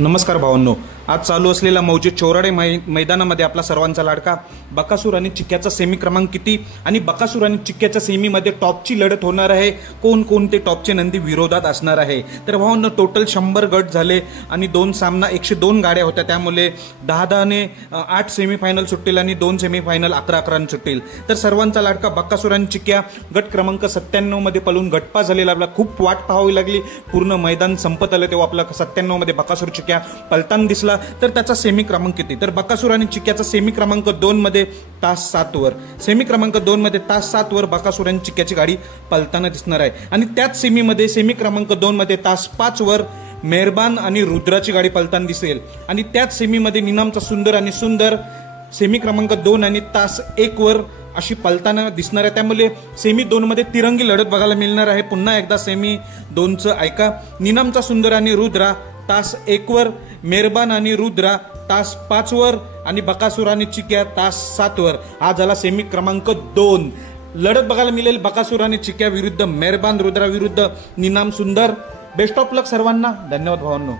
नमस्कार भावांनो, आज चालू असलेल्या मौजे चोराडे मैदानामध्ये आपला सर्वांचा लाडका बकासूर आणि चिक्क्याचा सेमी क्रमांक किती आणि बकासूर आणि चिक्क्याच्या सेमीमध्ये टॉपची लढत होणार आहे। कोणते टॉपचे नंदी विरोधात असणार आहे। तर भावांनो, टोटल 100 गट झाले आणि 2 सामना 102 गाड्या होत्या, त्यामुळे 10-10 ने 8 सेमीफायनल सुटतील आणि 2 सेमीफायनल 11-11 सुटतील। तर सर्वांचा लाडका बकासूर आणि चिक्क्या गट क्रमांक 97 मध्ये पळून गटपा झालेला आपला खूप वाट पाहावी लागली। पूर्ण मैदान संपत आलं तेव्हा आपला 97 मध्ये बकासूर चिक्क्या पलताना दिसला। तर त्याचा सेमी क्रमांक किती, तर बकासूर आणि चिक्क्याचा सेमी क्रमांक 2 मध्ये तास 7 वर, सेमी क्रमांक 2 मध्ये तास 7 वर बकासूर आणि चिक्क्याची गाडी पलताना दिसणार आहे। आणि त्याच सेमीमध्ये सेमी क्रमांक 2 मध्ये तास 5 वर मेहरबान आणि रुद्राची गाडी पलताना दिसेल। आणि त्याच सेमीमध्ये निनामचा सुंदर आणि सुंदर सेमी क्रमांक 2 आणि तास 1 वर अशी पलताना दिसणार आहे। त्यामुळे सेमी 2 मध्ये तिरंगी लढत बघायला मिळणार आहे। पुन्हा एकदा सेमी 2चं ऐका, निनामचा सुंदर आणि रुद्रा तास 1 वर, मेहरबान आणि रुद्रा तास 5 वर आणि बकासूर आणि चिक्क्या तास 7 वर। हा झाला सेमी क्रमांक 2 लढत बघायला मिळेल बकासूर आणि चिक्क्या विरुद्ध मेहरबान, रुद्रा विरुद्ध निनाम सुंदर। बेस्ट ऑफ लक सर्वांना, धन्यवाद भावांनो।